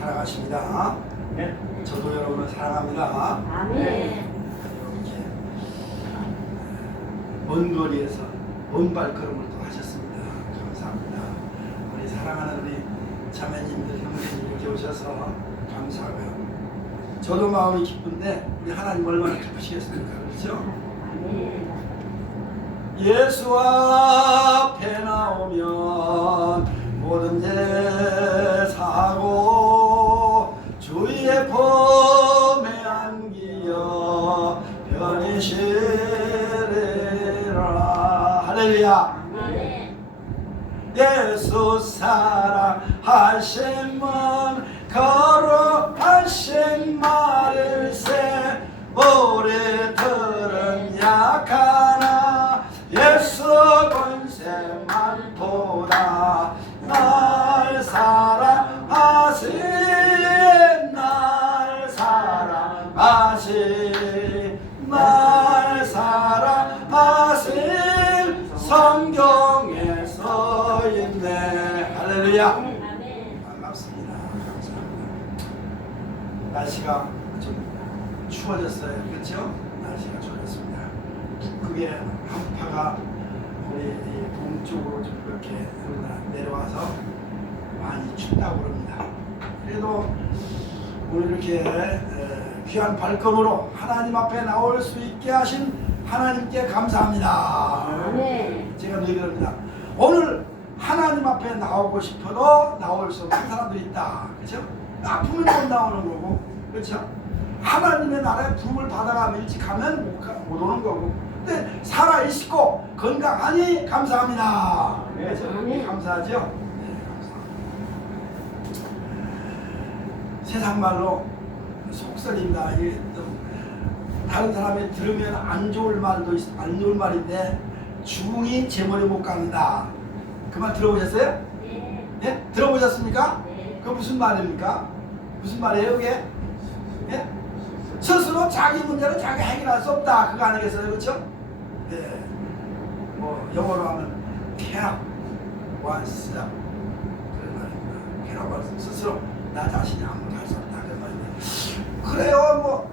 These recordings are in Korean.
사랑하십니다. 네. 저도 여러분을 사랑합니다. 아멘. 이렇게 먼 거리에서 먼 발걸음을 또 하셨습니다. 감사합니다. 우리 사랑하는 우리 자매님들, 형제님 이렇게 오셔서 감사하고요. 저도 마음이 기쁜데 우리 하나님 얼마나 기쁘시겠습니까? 그렇죠? 아멘. 예수 앞에 나오면 모든 죄 사하고 주의 품에 안기어 편히 쉬리라. 할렐루야. 아멘. 예수 사랑하심은 거룩하신 말일세. 우리들은 약하나 예수 권세만 보다. 날 사랑하신, 날 사랑하신, 날 사랑하신 성경에 서 있네. 할렐루야. 아멘. 반갑습니다. 감사합니다. 날씨가 좀 추워졌어요. 그렇죠? 날씨가 추워졌습니다. 북극의 한파가 우리 동쪽으로 좀 이렇게 내려와서 많이 춥다고 그럽니다. 그래도 오늘 이렇게 귀한 발걸음으로 하나님 앞에 나올 수 있게 하신 하나님께 감사합니다. 아멘. 제가 늘 그럽니다. 오늘 하나님 앞에 나오고 싶어도 나올 수 없는 사람들이 있다. 그렇죠? 아프면 못 나오는 거고, 그렇죠? 하나님의 나라의 부름을 받아가 일찍 가면 못 오는 거고. 근데 살아 있고 건강하니 감사합니다. 그렇죠? 아멘. 감사하죠? 네, 감사합니다. 세상 말로 속설입니다. 이게 좀 다른 사람이 들으면 안 좋을 말도 안 좋을 말인데, 중이 제 머리 못 감는다. 그 말 들어보셨어요? 네. 예? 들어보셨습니까? 네. 그 무슨 말입니까? 무슨 말이에요, 그게? 예? 스스로 자기 문제를 자기 해결할 수 없다. 그거 아니겠어요? 그렇죠? 네. 뭐 영어로 하면 cannot oneself 그런 말입니다. cannot oneself. 스스로 나 자신이 아무것도 할 수 없다. 그런 말입니다. 그래요. 뭐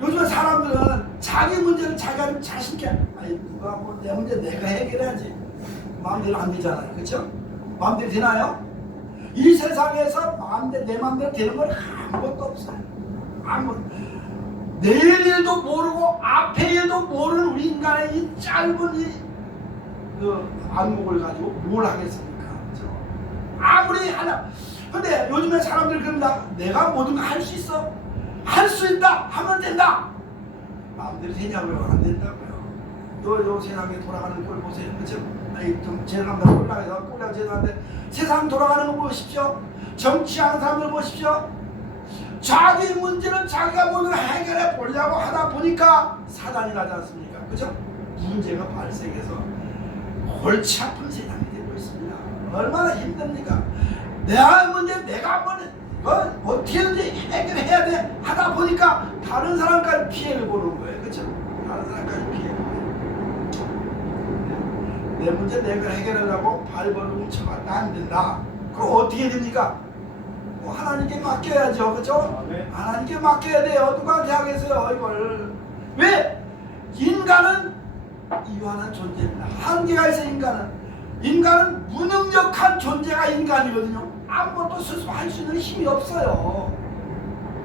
요즘 사람들은 자기 문제를 자기가 자신있게, 아니 누가 뭐 내 문제 내가 해결해야지. 마음대로 안 되잖아요. 그렇죠? 마음대로 되나요? 이 세상에서 내 마음대로 되는 건 아무것도 없어요. 내일 일도 모르고 앞에 일도 모르는 우리 인간의 이 짧은 그 안목을 가지고 뭘 하겠습니까? 그렇죠? 아무리 하나. 근데 요즘에 사람들이 그럽니다. 내가 모든 걸 할 수 있어. 할 수 있다 하면 된다. 마음대로 되냐고요? 안 된다고요. 요 세상에 돌아가는 꼴 보세요. 그렇죠? 아니 좀 죄송합니다. 꼴랑 죄송한데 세상 돌아가는 거 보십시오. 정치하는 사람들 보십시오. 자기 문제는 자기가 모두 해결해 보려고 하다 보니까 사단이 나지 않습니까? 그죠? 문제가 발생해서 골치 아픈 세상이 되고 있습니다. 얼마나 힘듭니까? 내 문제 내가 한번 어떻게든지 해결해야 돼 하다 보니까 다른 사람까지 피해를 보는 거예요. 그죠? 다른 사람까지 피해를 보는 거예요. 내 문제 내가 해결하려고 발버둥 쳐봤다 안 된다. 그럼 어떻게 됩니까? 하나님께 맡겨야죠. 그렇죠? 네. 하나님께 맡겨야 돼요. 누구한테 하겠어요 이걸. 왜? 인간은 유한한 존재입니다. 한계가 있어. 인간은 무능력한 존재가 인간이거든요. 아무것도 스스로 할 수 있는 힘이 없어요.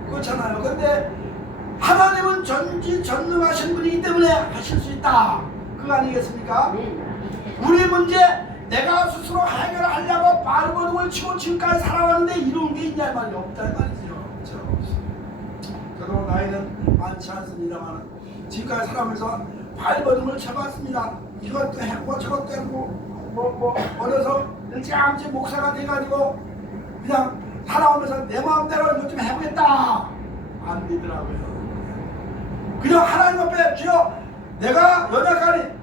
그렇잖아요. 근데 하나님은 전지전능하신 분이기 때문에 하실 수 있다. 그거 아니겠습니까? 우리 문제 내가 스스로 해결하려고 발버둥을 치고 지금까지 살아왔는데 이런 게 있냐 말이 없다 말이죠. 그렇죠? 저도 나이는 많지 않습니다만 지금까지 살아오면서 발버둥을 쳐봤습니다. 이것도 해보고 저것도 해보고 어려서 일찌감치 목사가 돼가지고 그냥 살아오면서 내 마음대로 이것 좀 해보겠다 안 되더라고요. 그냥 하나님 앞에 주여 내가 연약하니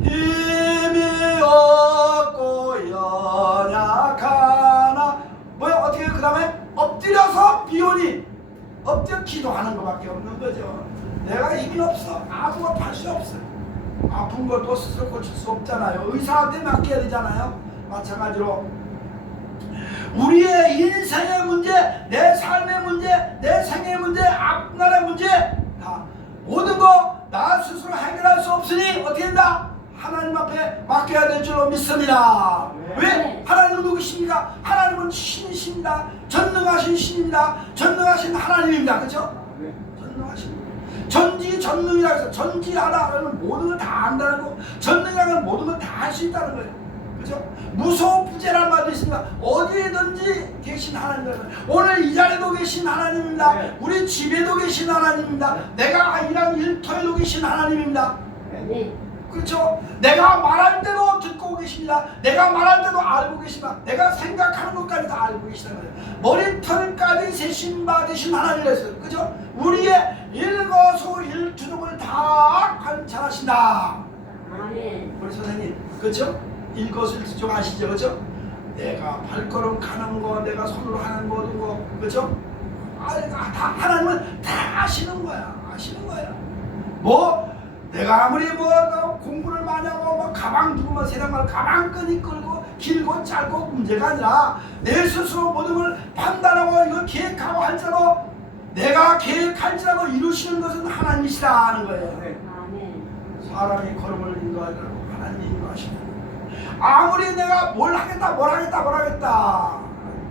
힘이 없고 연약하나 뭐야 어떻게 그 다음에 엎드려서 비오니 엎드려 기도하는 것밖에 없는 거죠. 내가 힘이 없어 아무것도 할 수 없어. 아픈 것도 스스로 고칠 수 없잖아요. 의사한테 맡겨야 되잖아요. 마찬가지로 우리의 인생의 문제 내 삶의 문제, 내 생의 문제, 앞날의 문제 다 모든 거 나 스스로 해결할 수 없으니 어떻게 된다? 하나님 앞에 맡겨야 될 줄로 믿습니다. 왜? 하나님은 누구십니까? 하나님은 신이십니다. 전능하신 신입니다. 전능하신 하나님입니다. 그렇죠? 전능하신 전지전능이라 해서 전지하다 그러면 모든 걸 다 안다는 거, 전능하면 모든 걸 다 할 수 있다는 거예요. 그죠? 무소부재라는 말도 있습니다. 어디에든지 계신 하나님입니다. 오늘 이 자리에도 계신 하나님입니다. 네. 우리 집에도 계신 하나님입니다. 내가 일하는 일터에도 계신 하나님입니다. 네. 그렇죠? 내가 말할 때도 듣고 계십니다. 내가 말할 때도 알고 계십니다. 내가 생각하는 것까지 다 알고 계시다는 거예요. 머리털까지 세신 바 되신 하나님이랬어요. 그죠? 우리의 일거수일투족을 다 관찰하신다. 아멘. 우리 선생님, 그렇죠? 일거수일투족 아시죠? 그렇죠? 내가 발걸음 가는 거, 내가 손으로 하는 모든 거, 그렇죠? 다 하나님은 다 아시는 거야. 아시는 거야. 뭐 내가 아무리 뭐 공부를 많이 하고 뭐 가방 두고 세상을 가방끈이 끌고 길고 짧고 문제가 아니라 내 스스로 모든 걸 판단하고 이걸 계획하고 할지라도 내가 계획할지라도 이루시는 것은 하나님이시다 하는 거예요. 아멘. 사람이 걸음을 인도하더라도 하나님이 인도하시는 거예요. 아무리 내가 뭘 하겠다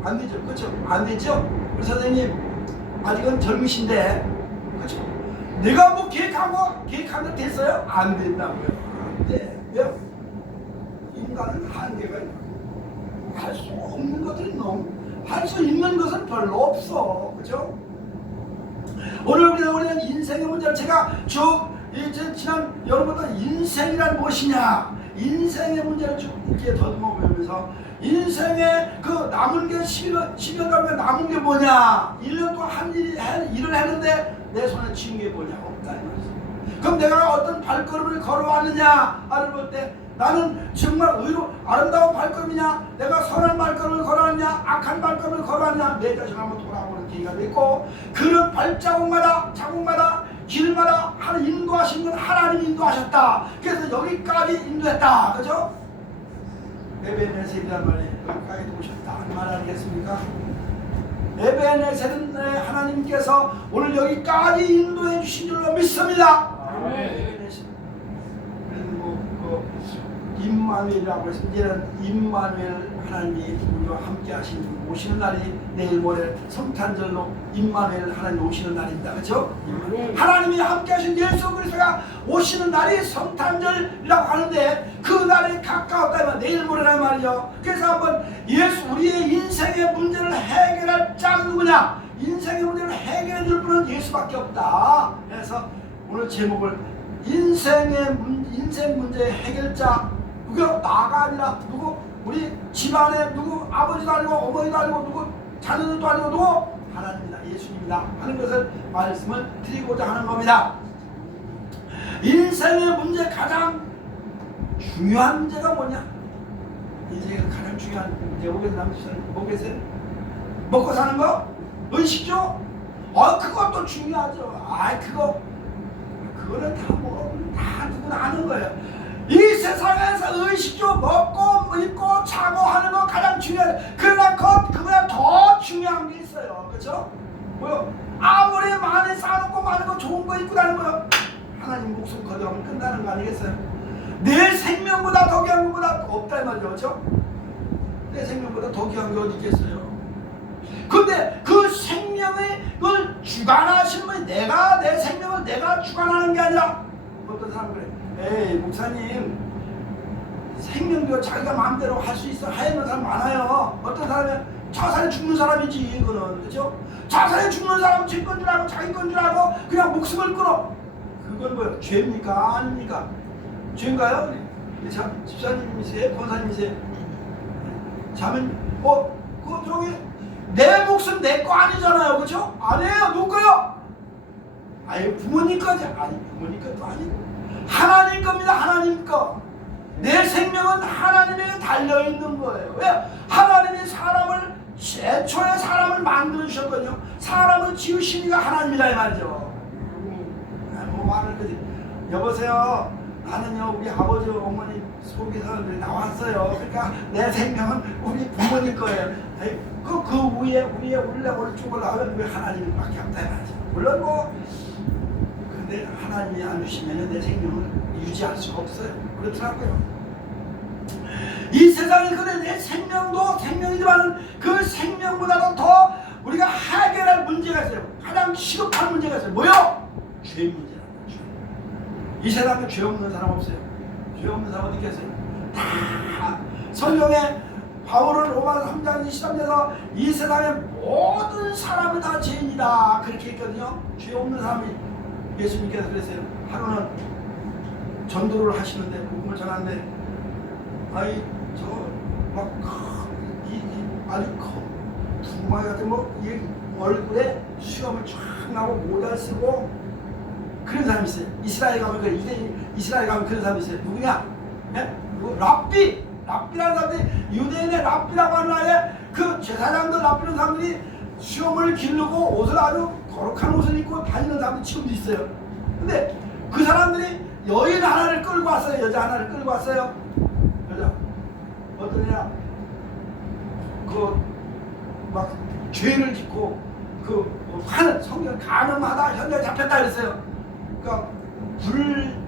안 되죠. 그렇죠? 안 되죠? 우리 선생님 아직은 젊으신데 그렇죠? 내가 뭐 계획한 거 됐어요? 안 된다고요. 안 돼. 왜요? 인간은 한계가 있고 할 수 없는 것들이 너무 할 수 있는 것은 별로 없어. 그죠? 오늘 우리는 인생의 문제를 제가 지난 여러분부터 인생이란 무엇이냐 인생의 문제를 쭉 이렇게 더듬어 보면서 인생의 그 남은 게 10년 가면 남은 게 뭐냐 1년 동안 한 일을 했는데 내 손에 쥐는 게 뭐냐 없다 이 말이죠. 그럼 내가 어떤 발걸음을 걸어왔느냐를 볼 때 나는 정말 의로 아름다운 발걸음이냐 내가 선한 발걸음을 걸어왔냐 악한 발걸음을 걸어왔냐 내 자신을 한번 돌아보는 기회가 있고 그런 발자국마다 길마다 인도하신 건 하나님이 인도하셨다. 그래서 여기까지 인도했다. 그죠? 에베네셀이란 말이 여기까지 오셨다 말 아니겠습니까? 에베네셀은 하나님께서 오늘 여기까지 인도해 주신 줄로 믿습니다. 아멘. 그리고 임마누엘이라고 해서 이제는 임마누엘 하나님이 우리와 함께 하신 오시는 날이 내일 모레 성탄절로 임마누엘 하나님 오시는 날입니다. 그렇죠? 아멘. 하나님이 함께 하신 예수 그리스도가 오시는 날이 성탄절이라고 하는데 그 날이 가까웠다면 내일 모레란 말이죠. 그래서 한번 우리의 인생의 문제를 해결할 자는 누구냐? 인생의 문제를 해결해 줄 분은 예수밖에 없다. 그래서 오늘 제목을 인생 문제의 해결자 누구 나가 아니라 누구 우리 집안에 누구 아버지도 아니고 어머니도 아니고 누구 자녀들도 아니고 누구 하나님이다 예수님이다 하는 것을 말씀을 드리고자 하는 겁니다. 인생의 문제 가장 중요한 문제가 뭐냐? 인생의 가장 중요한 문제 뭐겠어요? 먹고 사는 거? 의식주? 그것도 중요하죠. 그거는 다 누구나 아는 거예요. 이 세상에서 의식주 먹고 입고 자고 하는 거 가장 중요해요. 그러나 그보다 더 중요한 게 있어요. 그렇죠? 뭐요? 아무리 많이 쌓아놓고 많은 거 좋은 거 입고 다니는 거요. 하나님 목숨 거두면 끝나는 거 아니겠어요? 내 생명보다 더 귀한 것보다 없다 이 말이죠. 그렇죠? 내 생명보다 더 귀한 게 어디 있겠어요? 근데 그 생명을 주관하시는 분이 내가 내 생명을 내가 주관하는 게 아니라 어떤 사람은 그래. 에이 목사님 생명도 자기가 마음대로 할 수 있어 하는 사람 많아요. 어떤 사람은 자살에 죽는 사람이지 이거는 그렇죠? 자살에 죽는 사람은 제 건 줄 알고 자기 건 줄 알고 그냥 목숨을 끊어. 그건 뭐예요? 죄입니까? 아닙니까? 죄인가요? 집사님이세요? 권사님이세요? 자면 그거 저기 내 목숨 내 거 아니잖아요. 그렇죠? 아니에요. 누구 거요? 아니 부모님 거지. 아니 부모님 것도 아니고 하나님 겁니다. 하나님 거. 내 생명은 하나님에게 달려있는 거예요. 왜? 하나님이 애초에 사람을 만들어주셨거든요. 사람을 지으신 이가 하나님이다 이 말이죠. 뭐 말을 그지. 여보세요. 나는요 우리 아버지 어머니 속에서 나왔어요. 그러니까 내 생명은 우리 부모님 거예요. 그 위에 오른쪽을 나오면 왜 하나님밖에 없다 해야지. 물론 뭐 근데 하나님이 안 주시면 내 생명을 유지할 수가 없어요. 그렇더라고요. 이 세상이 그래 내 생명도 생명이지만 그 생명보다도 더 우리가 해결할 문제가 있어요. 가장 시급한 문제가 있어요. 뭐요? 죄 문제라는 거죠. 이 세상에 죄 없는 사람 없어요. 죄 없는 사람 어디 계세요? 다 성경에 바울은 로마서 3장 23절에서 이 세상의 모든 사람은 다 죄인이다 그렇게 했거든요. 죄 없는 사람이 예수님께서 그랬어요. 하루는 전도를 하시는데 복음을 전하는데 아이 저막 아주 두마리 같은 이 얼굴에 수염을 쫙 나고 모자를 쓰고 그런 사람이 있어요. 이스라엘 가면 이스라엘 가면 그런 사람이 있어요. 누구냐? 예? 누구? 랍비라는 사람들이 유대인의 랍비라고 하는 아예 그 제사장들 랍비라는 사람들이 수염을 기르고 옷을 아주 거룩한 옷을 입고 다니는 사람들 지금도 있어요. 근데 그 사람들이 여인 하나를 끌고 왔어요. 여자 하나를 끌고 왔어요. 여자 어떤 애야 막 죄를 짓고 하는 성경 가늠하다 현재 잡혔다 그랬어요. 그러니까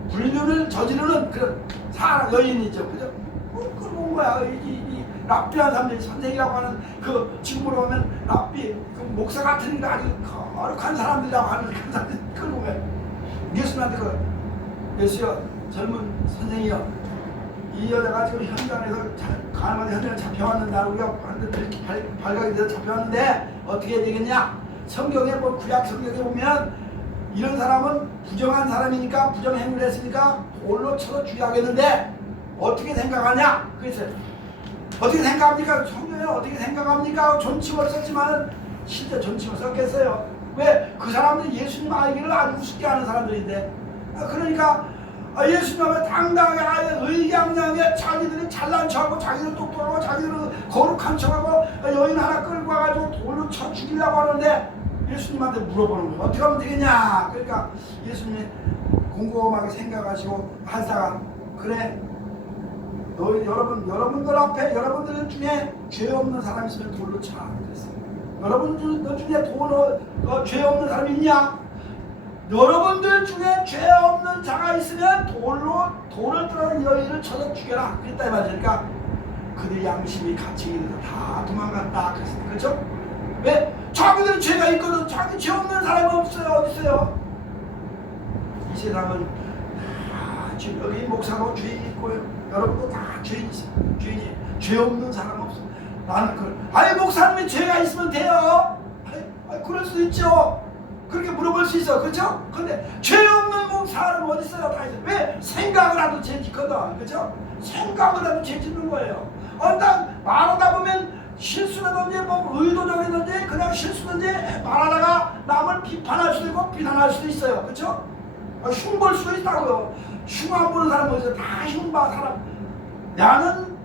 불륜을 저지르는 그런 사람 여인이죠. 그죠? 끌고 온 거야. 이 랍비라는 사람들이 선생이라고 하는 지금으로 보면 랍비 목사 같은 아주 거룩한 사람들이라고 하는 그런 사람들 끌고 온 거야. 예수님한테 예수여 젊은 선생이여 이 여자가 지금 현장에서 가늠한 현장에 잡혀왔는데 우리가 이렇게 발각이 돼서 잡혀왔는데 어떻게 해야 되겠냐? 성경에 구약 성경에 보면 이런 사람은 부정한 사람이니까 부정행위를 했으니까 돌로 쳐서 죽여야겠는데 어떻게 생각하냐? 그래서 어떻게 생각합니까? 성경에 어떻게 생각합니까? 존칭을 썼지만 실제 존칭을 썼겠어요. 왜? 그 사람들이 예수님 알기를 아주 우습게 하는 사람들인데 그러니까 예수님 앞에 당당하게 아예 의기양양하게 자기들이 잘난 척하고 자기들은 똑똑하고 자기들은 거룩한 척하고 여인 하나 끌고 와가지고 돌로 쳐 죽이려고 하는데 예수님한테 물어보는 거예요. 어떻게 하면 되겠냐? 그러니까 예수님이 곰곰하게 생각하시고 하다가 그래 여러분들 앞에 여러분들 중에 죄 없는 사람 있으면 돌로 쳐 그랬어요. 여러분들 중에 죄 없는 사람이 있냐? 여러분들 중에 죄 없는 자가 있으면 돌을 들어 여인을 쳐서 죽여라 그랬다 이 말이죠. 그러니까 그들 양심이 갇히게 돼서 다 도망갔다 그랬어요. 그렇죠? 왜? 자기들은 죄가 있거든. 자기 죄 없는 사람이 없어요. 어디 있어요? 이 세상은 지금 여기 목사도 죄인이 있고요. 여러분도 다 죄인이 있어요. 죄인이 죄 없는 사람 없어. 나는 목사님이 죄가 있으면 돼요. 그럴 수도 있죠. 그렇게 물어볼 수 있어. 그렇죠? 근데 죄 없는 사람 어디 있어요? 다 있어요. 왜? 생각을 하도 죄 짓거든. 그렇죠? 생각을 하도 죄 짓는 거예요. 딱 말하다 보면 실수라든지 의도적이든지 그냥 실수든지 말하다가 남을 비판할 수도 있고 비난할 수도 있어요. 그렇죠? 흉볼 수도 있다고요. 흉 안 보는 사람은 어디서 다 흉봐 사람. 나는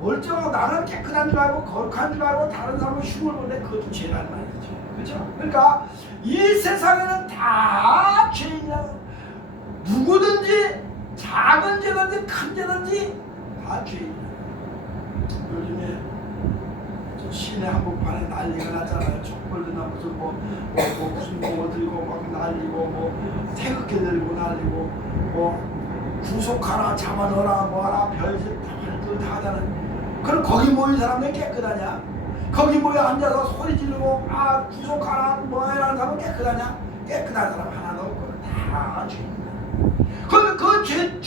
멀쩡하고 나는 깨끗한 줄 알고 거룩한 줄 알고 다른 사람은 흉을 보는데 그것도 죄라는 말이죠. 그렇죠? 그러니까 이 세상에는 다 죄인이야. 누구든지 작은 죄든지 큰 죄든지 다 죄인이야. 요즘에 시내 한복판에 난리가 났잖아요. 촛불이나 무슨 무슨 뭐 들고 막 난리고 태극기 들고 난리고 구속하라 잡아넣어라 뭐하라 별짓 다 하잖아요. 그럼 거기 모인 사람들 깨끗하냐? 거기 모여 앉아서 소리 지르고 구속하라 뭐해라는 사람은 깨끗하냐? 깨끗한 사람 하나도 없고 다 죄인이야. 그럼 그 죄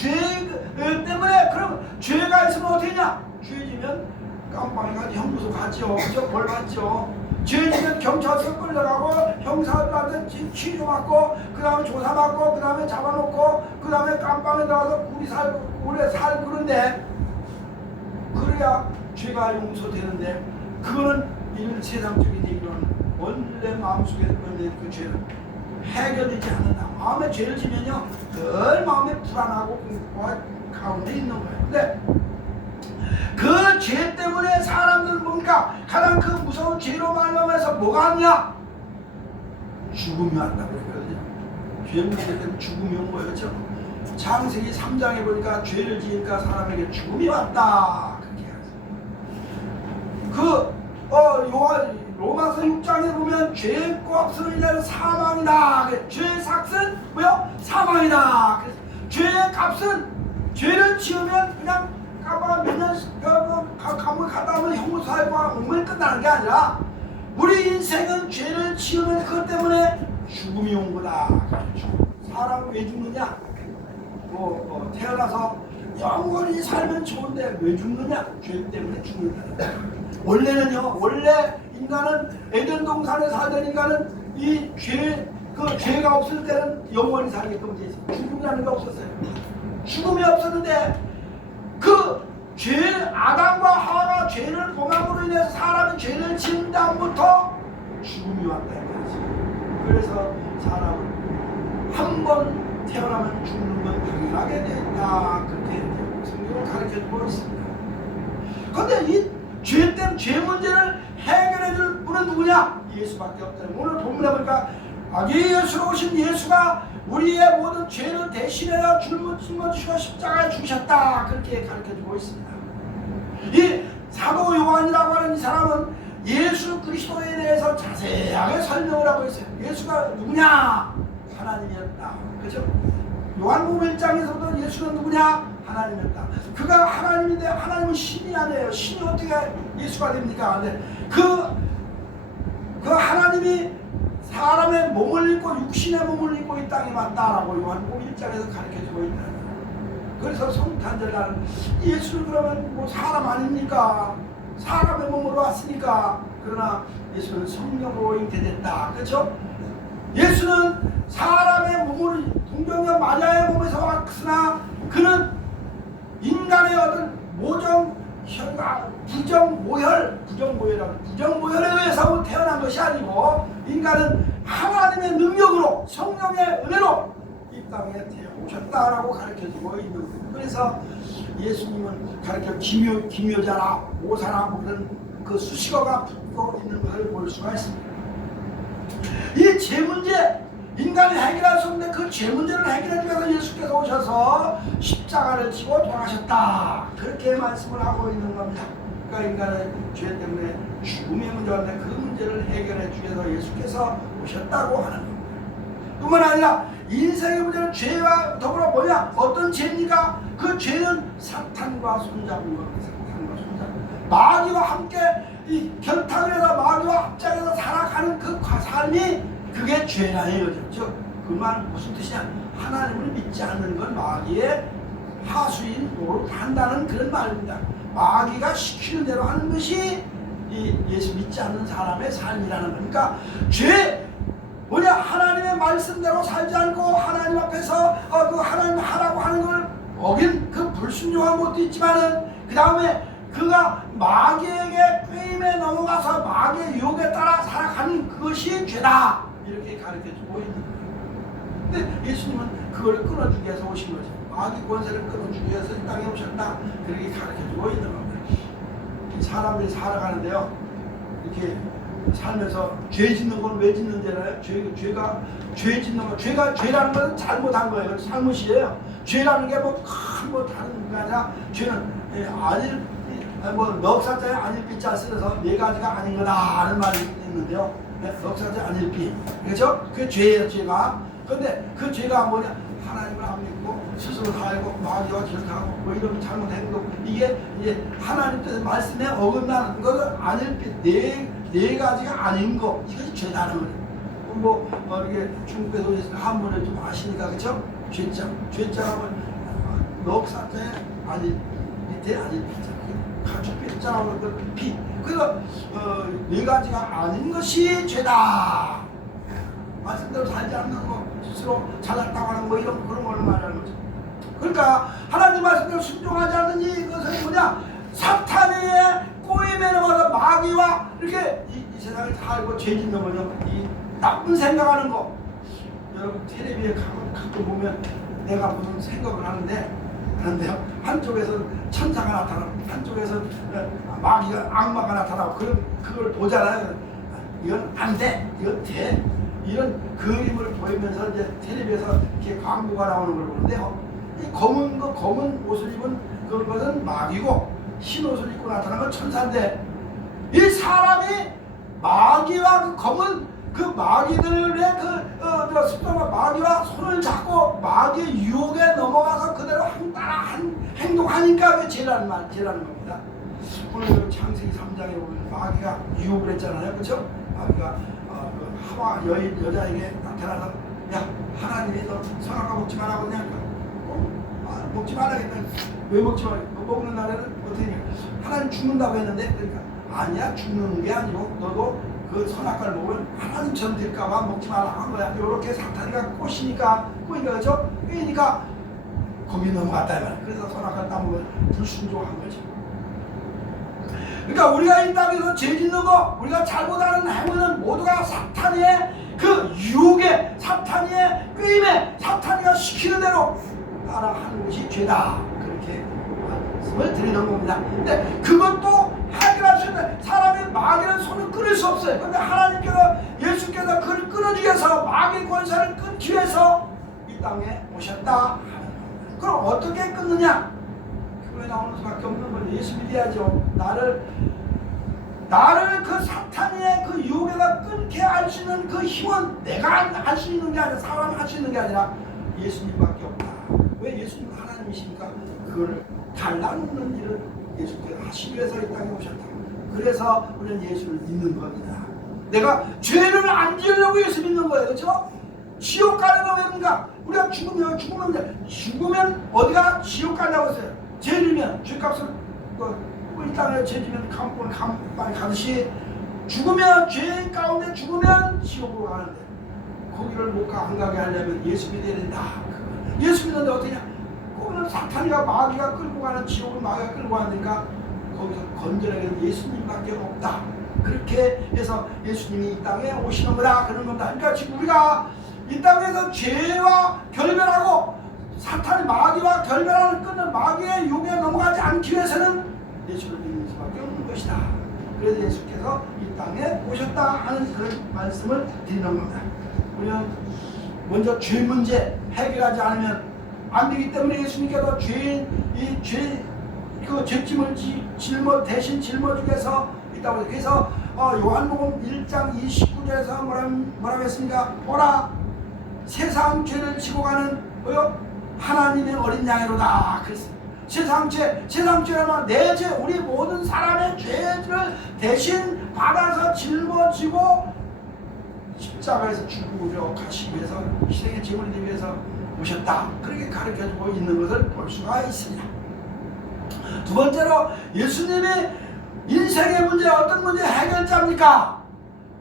때문에 그럼 죄가 있으면 어떻게 하냐? 죄지면 깜빵에 가지 형무소 가죠. 벌 받죠. 죄지면 경찰서 끌려가고 형사들한테 치료받고 그 다음에 조사받고 그 다음에 잡아놓고 그 다음에 깜빵에 들어가서 오래 살고 그런데 그래야 죄가 용서되는데 그거는 세상적인 얘기로는 원래 마음속에 원래 그 죄는 해결되지 않는다. 마음에 죄를 지면요 늘 마음에 불안하고 공포가 가운데 있는 거예요. 근데 그 죄 때문에 사람들은 뭡니까? 가장 그 무서운 죄로 말미암아서 뭐가 왔냐? 죽음이 왔다고 그랬거든요. 죄 문제 때문에 죽음이 온 거예요. 그렇죠? 창세기 3장에 보니까 죄를 지으니까 사람에게 죽음이 왔다. 그렇게 해요. 로마 없음으로 인하여 사망이다. 죄의 삭은 뭐요? 사망이다. 죄의 값은 죄를 지으면 그냥 까봐 몇년 감옥에 갔다 오면 형무소하고 옥문이 끝나는 게 아니라 우리 인생은 죄를 지으면 그것 때문에 죽음이 온 거다. 사람은 왜 죽느냐? 태어나서 영원히 살면 좋은데 왜 죽느냐? 죄 때문에 죽는다. 원래는요, 원래 인간은 에덴 동산에 살던 인간은 이 죄가 없을 때는 영원히 살게끔 돼 있어요. 죽음이라는 게 없었어요. 죽음이 없었는데 아담과 하와가 죄를 범함으로 인해서 사람이 죄를 지은 다음부터 죽음이 왔다 이거지. 그래서 사람은 한 번 태어나면 죽는 건 당연하게 된다. 그렇게 성경을 가르쳐주고 있습니다. 그런데 이 죄 때문에 죄 문제를 해결해 줄 분은 누구냐? 예수밖에 없다. 오늘 본문에 보니까 아기 예수로 오신 예수가 우리의 모든 죄를 대신하여 짊어지시고 십자가에 죽으셨다. 그렇게 가르쳐주고 있습니다. 이 사도 요한이라고 하는 이 사람은 예수 그리스도에 대해서 자세하게 설명을 하고 있어요. 예수가 누구냐? 하나님이었다. 그렇죠? 요한복음 1장에서도 예수는 누구냐? 하나님이었다. 그가 하나님인데 하나님은 신이 아니에요. 신이 어떻게 예수가 됩니까? 근데 그 하나님이 사람의 몸을 입고 육신의 몸을 입고 이 땅에 왔다라고 요한복음 1장에서 가르쳐주고 있다. 그래서 성탄절날은 예수는 그러면 뭐 사람 아닙니까? 사람의 몸으로 왔으니까. 그러나 예수는 성령으로 잉태됐다. 그렇죠? 예수는 사람의 몸으로 동정녀 마리아의 몸에서 왔으나 그는 인간의 어떤 부정모혈에 의해서 태어난 것이 아니고 인간은 하나님의 능력으로 성령의 은혜로 이 땅에 오셨다라고 가르쳐주고 있는 거예요. 그래서 예수님은 가르쳐 기묘자라 모사라 그런 그 수식어가 붙고 있는 것을 볼 수가 있습니다. 이 죄 문제, 인간이 해결할 수 없는데 그 죄 문제를 해결하기 위해서 예수께서 오셔서 십자가를 지고 돌아가셨다. 그렇게 말씀을 하고 있는 겁니다. 그러니까 인간은 죄 때문에 죽음의 문제인데 그 문제를 해결해 주기 위해서 예수께서 오셨다고 하는 겁니다. 뿐만 아니라 인생의 문제는 죄와 더불어 뭐냐? 어떤 죄입니까? 그 죄는 사탄과 손잡은 겁니다. 사탄과 손잡은. 마귀와 함께 이 결탁을 해서 마귀와 합작해서 살아가는 그 삶이 그게 죄라는 거죠. 그 말 무슨 뜻이냐? 하나님을 믿지 않는 건 마귀의 하수인 노릇한다는 그런 말입니다. 마귀가 시키는 대로 하는 것이 이 예수 믿지 않는 사람의 삶이라는 거니까 죄 뭐냐? 하나님의 말씀대로 살지 않고 하나님 앞에서 그 하나님 하라고 하는 걸 어긴 그 불순종한 것도 있지만은 그 다음에 그가 마귀에게 꾀임에 넘어가서 마귀의 유혹에 따라 살아가는 그것이 죄다. 이렇게 가르쳐주고 있는 거예요. 근데 예수님은 그걸 끊어주기 위해서 오신 거죠. 마귀 권세를 끊어주기 위해서 이 땅에 오셨다. 그렇게 가르쳐주고 있는 겁니다. 이 사람들이 살아가는데요. 이렇게 살면서 죄 짓는 건 왜 짓는 죄라요? 죄 짓는 거, 죄라는 건 잘못한 거예요. 잘못이에요. 죄라는 게 뭐 다른 게 아니라 죄는 넉살자에 안일비자 쓰여서 네 가지가 아닌 거다 하는 말이 있는데요. 넉살자 안일비. 그렇죠? 그게 죄예요, 죄가. 근데 그 죄가 뭐냐? 하나님을 안 믿고 스스로 살고 마귀와 결탁하고 뭐 이런 잘못 행동. 이게 이제 하나님께서 말씀에 어긋나는 것은 안일비 네 가지가 아닌 거. 이것이 죄다는 거예요. 이게 중국에서 한문을 좀 아시니까 그렇죠? 죄자하면 넉살자에 안일 밑에 안일비자. 가축비자라고 그 비. 그래서 네 가지가 아닌 것이 죄다. 말씀대로 살지 않는 거, 스스로 잘났다고 하는 거 이런 그런 걸 말하는 거죠. 그러니까 하나님 말씀대로 순종하지 않는 이것은 뭐냐? 사탄의 꼬임에 넘어서 마귀와 이렇게 이 세상을 살고 죄 짓는 거죠. 이 나쁜 생각하는 거. 여러분 텔레비에 가끔 보면 내가 무슨 생각을 하는데요. 한쪽에서는 천사가 나타나고 한쪽에서 마귀가 악마가 나타나고 그걸 보잖아요. 이건 안 돼, 이건 돼. 이런 그림을 보이면서 이제 텔레비에서 이렇게 광고가 나오는 걸 보는데요. 이 검은 옷을 입은 그것은 마귀고 흰 옷을 입고 나타난 건 천사인데 이 사람이 마귀와 그 검은 그 마귀들의 습관과 마귀와 손을 잡고 마귀의 유혹에 넘어가서 그대로 따라 행동하니까 왜 죄라는 겁니다. 오늘 창세기 3장에 보면 마귀가 유혹을 했잖아요, 그렇죠? 마귀가 그 하와 여자에게 나타나서 야 하나님이 너 선악과 먹지 말라고 그냥 먹지 말라겠다. 왜 먹지 말라? 먹는 날에는 어떻게 해? 하나님 죽는다고 했는데 그러니까 아니야 죽는 게 아니고 너도 그 선악과를 먹으면 하나님처럼 될까봐 먹지 말라 한 거야. 이렇게 사탄이가 꼬시니까 그렇죠? 꼬이니까 거기 넘어갔다 이 말이야. 그래서 선악과를 따먹으면 불순종한 거죠. 그러니까 우리가 이 땅에서 죄 짓는 거, 우리가 잘못하는 행위는 모두가 사탄의 그 유혹에, 사탄의 꾀임에, 사탄이가 시키는 대로 따라하는 것이 죄다. 그렇게 말씀을 드리는 겁니다. 근데 그것도 해결할 수 있는 사람의 마귀는 손을 끊을 수 없어요. 그런데 하나님께서 예수께서 그를 끊어주기 위해서 마귀 권세를 끊기 위해서 이 땅에 오셨다. 그럼 어떻게 끊느냐? 교회 나오는 수밖에 없는 거죠. 예수 믿어야죠. 나를 그 사탄의 그 유혹에다 끊게 할 수 있는 그 힘은 내가 할 수 있는 게 아니라 사람이 할 수 있는 게 아니라 예수님밖에 없다. 왜 예수님 하나님이십니까? 그걸 달라놓는 일을 예수께서 하시기 위해서 이 땅에 오셨다. 그래서 우리는 예수를 믿는 겁니다. 내가 죄를 안 지으려고 예수 믿는 거예요. 그렇죠? 지옥 가는 거 왜입니까? 우리가 죽으면 어디가 지옥 간다고 했어요. 죄지면 죄값을 이 땅에 죄지면 감옥에 가듯이 죽으면 죄 가운데 죽으면 지옥으로 가는데 거기를 못 안 가게 하려면 예수 믿어야 된다. 예수 믿는데 어떠냐? 거기는 사탄이가 마귀가 끌고 가는 지옥을 마귀가 끌고 가니까 거기서 건져내는 예수님밖에 없다. 그렇게 해서 예수님이 이 땅에 오시는 거다 그런 겁니다. 그러니까 지금 우리가 이 땅에서 죄와 결별하고 사탄의 마귀와 결별하는 끊는 마귀의 유혹에 넘어가지 않기 위해서는 예수를 믿는 수밖에 없는 것이다. 그래서 예수께서 이 땅에 오셨다 하는 그런 말씀을 드리는 겁니다. 우리는 먼저 죄 문제 해결하지 않으면 안 되기 때문에 예수님께서 그 죄짐을 대신 짊어지기 위해서 있다고 해서 그래서 요한복음 1장 29절에서 뭐라고 했습니까? 보라 세상 죄를 지고 가는 하나님의 어린 양이로다 그랬습니다. 세상 죄라면 내 죄, 우리 모든 사람의 죄를 대신 받아서 짊어지고 십자가에서 죽으려 가시기 위해서 희생의 제물이 되기 위해서 오셨다. 그렇게 가르쳐주고 있는 것을 볼 수가 있습니다. 두 번째로 예수님이 인생의 문제, 어떤 문제 해결자입니까?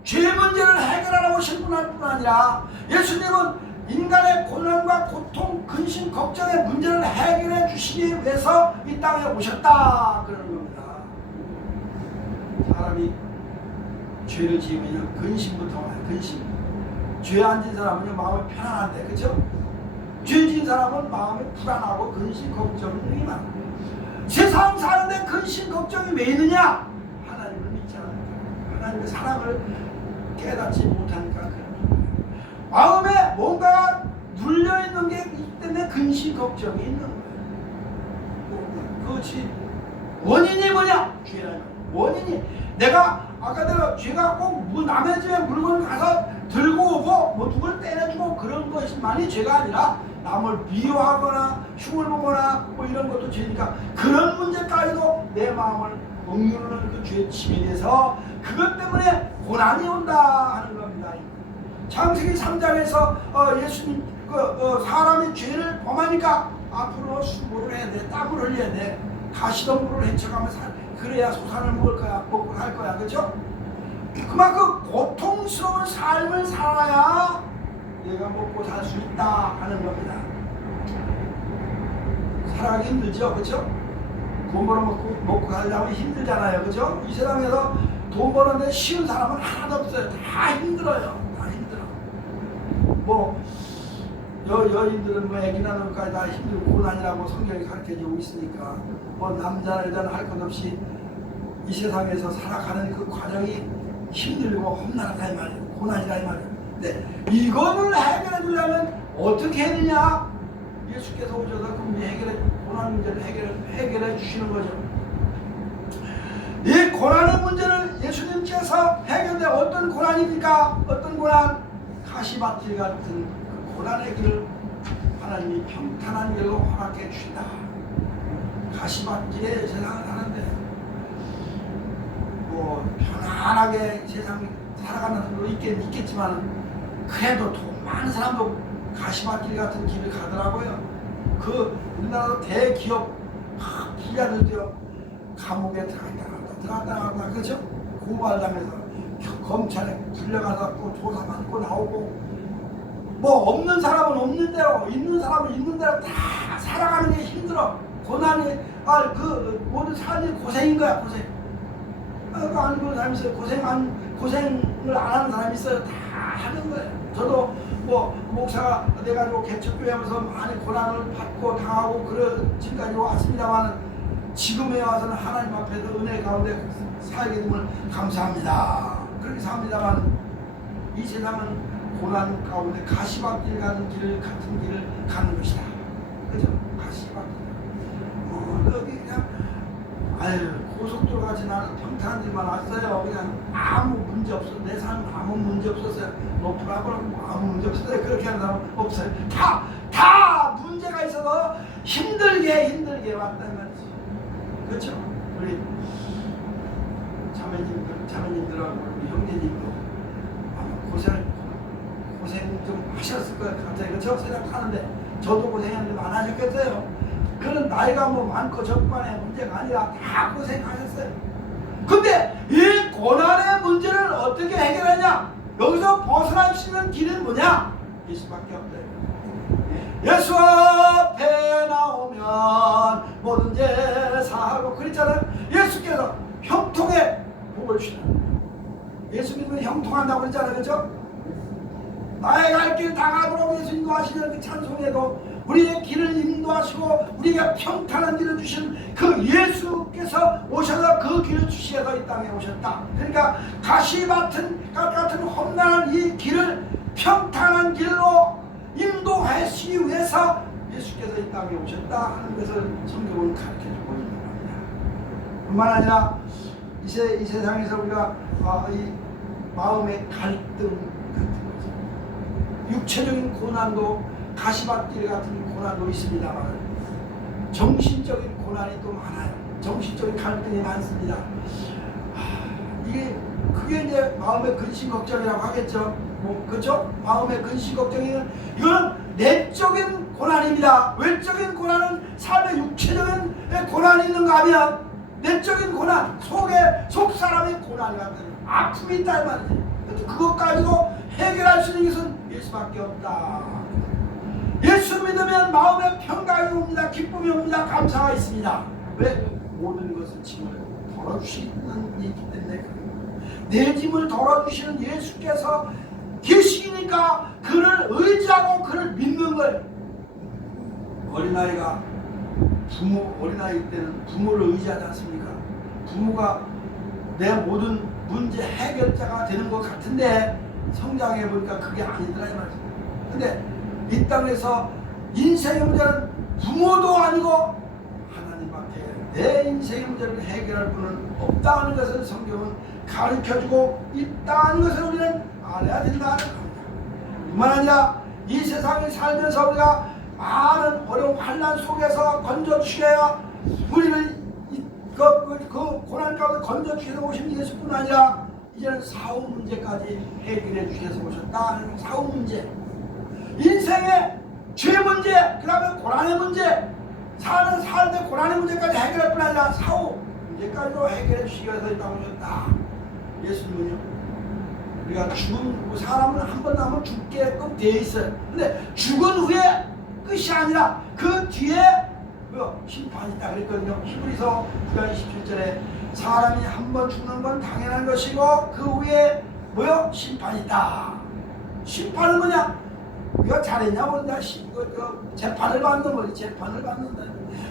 죄 문제를 해결하러 오신 뿐 아니라 예수님은 인간의 고난과 고통, 근심, 걱정의 문제를 해결해 주시기 위해서 이 땅에 오셨다 그러는 겁니다. 사람이 죄를 지으면 근심부터 와요. 근심. 죄 안 진 사람은 마음이 편안한데, 그렇죠? 죄 진 사람은 마음이 불안하고 근심, 걱정이 많아. 세상 사는데 근심, 걱정이 왜 있느냐? 하나님을 믿지 않으니까. 하나님의 사랑을 깨닫지 못하니까 그런 거예요. 마음에 뭔가 눌려있는 게 있기 때문에 근심, 걱정이 있는 거예요. 그것이 원인이 뭐냐? 죄라는 원인이 내가 죄가 꼭 남의 집에 물건을 가서 들고 오고 뭐 누굴 때려주고 그런 것만이 죄가 아니라 남을 미워하거나 흉을 보거나 뭐 이런 것도 죄니까 그런 문제까지도 내 마음을 억누르는 그 죄의 짐에 대해서 그것 때문에 고난이 온다 하는 겁니다. 창세기 3장에서 예수님 사람이 죄를 범하니까 앞으로 수고를 해야 돼. 땀을 흘려야 돼. 가시덤불을 헤쳐가며 그래야 소산을 먹을 거야. 먹고 할 거야. 그렇죠? 그만큼 고통스러운 삶을 살아야 내가 먹고 살 수 있다 하는 겁니다. 살아가기 힘들죠. 그렇죠? 돈 벌어 먹고 살려면 힘들잖아요. 그렇죠? 이 세상에서 돈 버는데 쉬운 사람은 하나도 없어요. 다 힘들어요. 다 힘들어. 뭐 여인들은 뭐 애기 낳는까지 다 힘들고 고난이라고 성경이 가르쳐주고 있으니까 뭐 남자나 여자나 할 것 없이 이 세상에서 살아가는 그 과정이 힘들고 험난하다 이 말이에요. 고난이다 이 말이에요. 근데 이거를 해결해 주려면 어떻게 해야 되냐? 예수께서 오셔서 그 고난 문제를 해결해 주시는 거죠. 이 고난의 문제를 예수님께서 해결해 어떤 고난입니까? 어떤 고난, 가시밭길 같은 그 고난의 길을 하나님이 평탄한 길로 허락해 주시다. 가시밭길에 세상을 사는데 뭐 편안하게 세상 살아가는 사람도 있겠지만 그래도 더 많은 사람도 가시밭길 같은 길을 가더라고요. 그 우리나라 대기업 부자들도요 감옥에 들어갔다 나왔다 그죠? 고발당해서 검찰에 불려가서 또 조사받고 나오고 뭐 없는 사람은 없는 대로 있는 사람은 있는 대로 다 살아가는 게 힘들어. 고난이 그 모든 삶이 고생인 거야. 고생. 그 안 그런 사람이 있어요. 고생을 안 하는 사람이 있어요. 다 하는 거예요. 저도 뭐 목사가 돼가지고 개척교회 하면서 많이 고난을 받고 당하고 지금까지 왔습니다만 지금에 와서는 하나님 앞에서 은혜 가운데 살게 됨을 감사합니다. 그렇게 삽니다만 이 세상은 고난 가운데 가시밭길 가는 길 같은 길을 가는 것이다. 그죠? 가시밭길. 여기 그냥 고속도로 같이 나는 평탄한 길만 왔어요. 그냥 아무 문제 없어. 내 삶 아무 문제 없었어요. 높으라고 아무 문제 없었어요. 그렇게 하는 사람 없어요. 다 문제가 있어서 힘들게 왔단 말이지. 그렇죠? 우리 자매님들하고 우리 형제님도 아마 고생 좀 하셨을 것 같아요. 그렇죠? 생각하는데 저도 고생했는데 안 하셨겠어요? 그런 나이가 뭐 많고 적반의 문제가 아니라 다 고생하셨어요. 근데 이 고난의 문제를 어떻게 해결하냐? 여기서 벗어날 수 있는 길은 뭐냐? 예수밖에 없대요. 예수 앞에 나오면 모든 죄 사하고 그랬잖아요. 예수께서 형통의 복을 주시라. 예수님은 형통한다고 그랬잖아요. 그렇죠? 나의 갈 길 다 가도록 예수 인도하시는 그 찬송에도 우리의 길을 인도하시고 우리가 평탄한 길을 주신 그 예수께서 오셔서 그 길을 주시어서 이 땅에 오셨다. 그러니까 가시밭 같은 험난한 이 길을 평탄한 길로 인도하시기 위해서 예수께서 이 땅에 오셨다 하는 것을 성경은 가르쳐주고 있는 겁니다. 뿐만 아니라 이 세상에서 우리가 이 마음의 갈등 같은 거죠. 육체적인 고난도 가시밭길 같은 고난도 있습니다만 정신적인 고난이 또 많아요. 정신적인 갈등이 많습니다. 그게 이제 마음의 근심 걱정이라고 하겠죠. 그렇죠? 마음의 근심 걱정이는 이거는 내적인 고난입니다. 외적인 고난은 삶의 육체적인 고난이 있는가 하면 내적인 고난, 속 사람의 고난이 같은 아픔이 있다 이 말이지. 그것까지도 해결할 수 있는 것은 예수밖에 없다. 예수 믿으면 마음에 평강이 옵니다. 기쁨이 옵니다. 감사가 있습니다. 왜? 모든 것을 짐을 덜어주시는 이기 때문에 내 짐을 덜어주시는 예수께서 계시니까 그를 의지하고 그를 믿는 거예요. 어린아이 때는 부모를 의지하지 않습니까? 부모가 내 모든 문제 해결자가 되는 것 같은데 성장해 보니까 그게 아니더라 이 말이죠. 근데 이 땅에서 인생의 문제는 부모도 아니고 하나님밖에 내 인생의 문제를 해결할 분은 없다는 것을 성경은 가르쳐주고 있다는 것을 우리는 알아야 된다는 겁니다. 뿐만 아니라 이 세상에 살면서 우리가 많은 어려운 환난 속에서 건져주셔야 우리는 그 고난 가운데 건져주셔서 오신 예수뿐 아니라 이제는 사후 문제까지 해결해 주셔서 오셨다는 사후 문제, 인생의 죄 문제, 그 다음에 고난의 문제, 사는데 고난의 문제까지 해결할 뿐 아니라 사후 문제까지도 해결해 주시기 위해서 이 땅에 오셨다. 예수님은요, 우리가 사람은 한 번 남으면 죽게끔 되어 있어요. 근데 죽은 후에 끝이 아니라 그 뒤에 심판이 있다 그랬거든요. 히브리서 9장 27절에 사람이 한 번 죽는 건 당연한 것이고 그 후에 심판이 있다. 심판은 뭐냐? 우리가 잘했냐 모른다. 재판을 받는 거지. 재판을 받는다.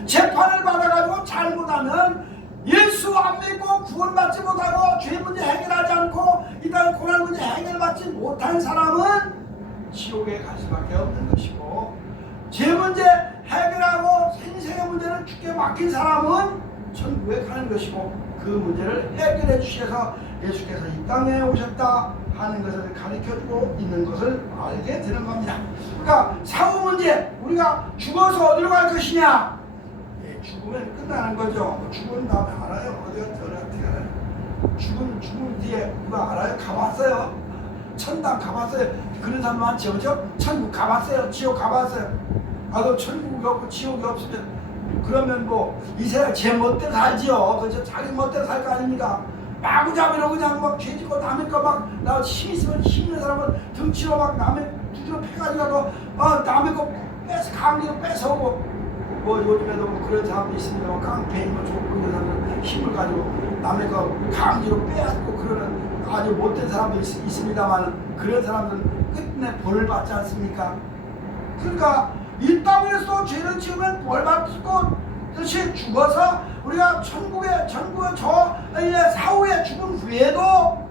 재판을 받아가지고 잘못하면 예수 안 믿고 구원받지 못하고 죄 문제 해결하지 않고 이 땅 고난 문제 해결받지 못한 사람은 지옥에 갈 수밖에 없는 것이고, 죄 문제 해결하고 생생의 문제를 주께 맡긴 사람은 천국에 가는 것이고, 그 문제를 해결해 주셔서 예수께서 이 땅에 오셨다 하는 것을 가르쳐주고 있는 것을 알게 되는 겁니다. 그러니까 사후 문제, 우리가 죽어서 어디로 갈 것이냐? 예, 죽으면 끝나는 거죠. 죽은 다음에 알아요. 어떻게 알아요? 죽은 뒤에 누가 알아요? 가봤어요. 천당 가봤어요. 그런 사람 많죠, 그죠? 천국 가봤어요. 지옥 가봤어요. 그 천국이 없고 지옥이 없으면 그러면 뭐 이 세상 제 멋대로 살지요. 그죠? 자기 멋대로 살 거 아닙니까? 마구잡이로 그냥 막 죄짓고 남의 거 막 나 힘 있으면 힘 있는 사람은 등치로 막 남의 두드려 패가지고 남의 거 뺏어 강제로 뺏어오고 뭐 요즘에도 뭐 그런 사람도 있습니다. 깡패인 거 좋고 있는 사람은 힘을 가지고 남의 거 강제로 빼앗고 그러는 아주 못된 사람도 있습니다만 그런 사람들은 끝내 벌을 받지 않습니까? 그러니까 이 땅에서 죄를 지으면 벌 받고 뜻이 죽어서 우리가 천국에 저 사후에 죽은 후에도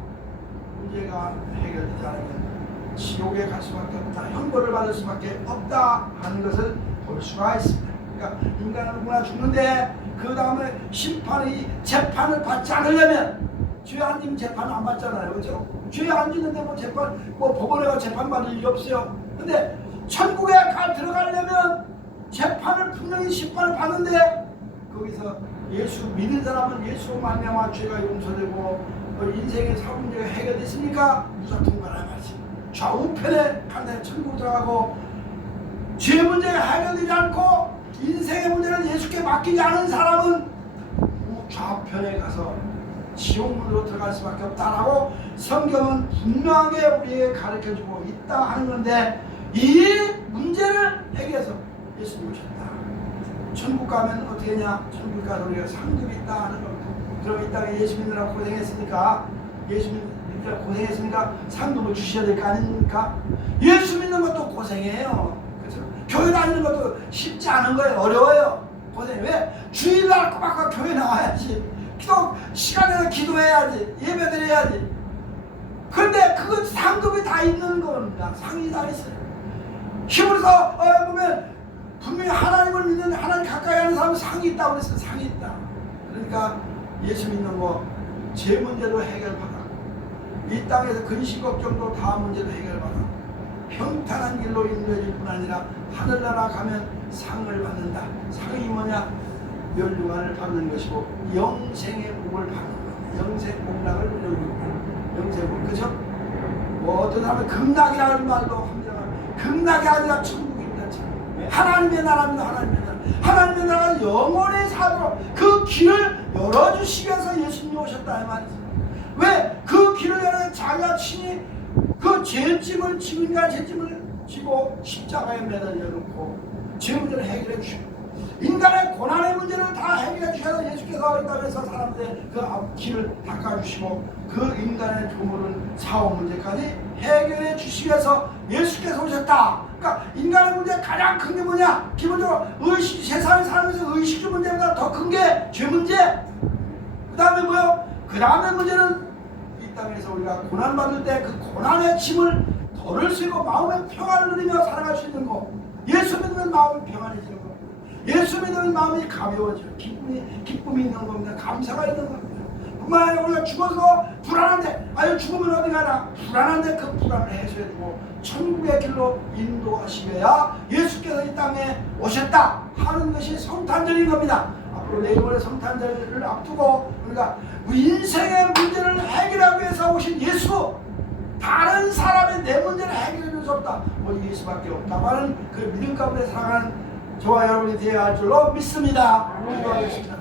문제가 해결되지 않으면 지옥에 갈 수밖에 없다. 형벌을 받을 수밖에 없다 하는 것을 볼 수가 있습니다. 그러니까 인간은 누구나 죽는데 그 다음에 심판이 재판을 받지 않으려면 죄 안 지면 재판 안 받잖아요, 그렇죠? 죄 안 짓는데 뭐 재판 법원에 가 재판 받을 일이 없어요. 근데 천국에 들어가려면 재판을 분명히 심판을 받는데 거기서 예수 믿는 사람은 예수로 말미암아 죄가 용서되고 인생의 사후 문제가 해결됐으니까 무사 통과라는 말씀. 좌우편에 간단히 천국 들어가고 죄 문제가 해결되지 않고 인생의 문제를 예수께 맡기지 않은 사람은 좌편에 가서 지옥문으로 들어갈 수밖에 없다라고 성경은 분명하게 우리에게 가르쳐주고 있다 하는 건데 이 문제를 해결해서 예수님이 오셨다. 천국 가면 어떻게 하냐? 천국 가서 우리가 상급이 있다 하는 겁니다. 그럼 이 땅에 예수 믿느라 고생했으니까 상급을 주셔야 될 거 아닙니까? 예수 믿는 것도 고생해요. 그렇죠? 교회 다니는 것도 쉽지 않은 거예요. 어려워요. 고생. 왜? 주일날 꼬박꼬박 교회 나와야지. 시간 내서 기도해야지. 예배드려야지. 그런데 그건 상급이 다 있는 겁니다. 상이 다 있어요. 히브리서 보면 분명히 하나님을 믿는 하나님 가까이 하는 사람은 상이 있다고 그랬어요. 상이 있다. 그러니까 예수 믿는 거 제 문제도 해결받았고 이 땅에서 근심 걱정도 다 문제도 해결받았고 평탄한 길로 인도해줄 뿐 아니라 하늘나라 가면 상을 받는다. 상이 뭐냐? 멸류관을 받는 것이고 영생의 복을 받는 것. 영생 복락을 누리고 영생복. 그죠? 뭐 어떤 사람은 극락이라는 말도 합니다. 극락이 아니라 천국입니다. 하나님의 나라입니다. 하나님의 나라는 영원히 사도록 그 길을 열어주시기 위해서 예수님이 오셨다 이 말이죠. 왜? 그 길을 열어 자기가 친히 그 죄짐을 지금이나 죄짐을 지고 십자가에 매달려 놓고 죄 문제를 해결해 주시고 인간의 고난의 문제를 다 해결해 주셔서 예수께서 이 땅에서 사람들의 그 앞길을 닦아주시고 그 인간의 조물은 사후 문제까지 해결해 주시기 위해서 예수께서 오셨다. 그러니까 인간의 문제 가장 큰 게 뭐냐? 기본적으로 세상에 살면서 의식주 문제보다 더 큰 게 죄 문제. 그 다음에 뭐요? 그 다음에 문제는 이 땅에서 우리가 고난받을 때 그 고난의 짐을 덜을 수 있고 마음의 평안을 누리며 살아갈 수 있는 거. 예수 믿으면 마음이 평안해지는 거. 예수 믿으면 마음이 가벼워져요. 기쁨이 있는 겁니다. 감사가 있는 겁니다. 뿐만 아니라 우리가 죽어서 불안한데 죽으면 어디 가나? 불안한데 그 불안을 해소해주고 천국의 길로 인도하시며야 예수께서 이 땅에 오셨다 하는 것이 성탄절인 겁니다. 앞으로 내일 모레 성탄절을 앞두고 우리가 우리 인생의 문제를 해결하기 위해서 오신 예수, 다른 사람의 내 문제를 해결해 줄 수 없다. 오직 예수밖에 없다 하는 그 믿음 가운데 살아가는 저와 여러분이 되어야 할 줄로 믿습니다. 기도하겠습니다.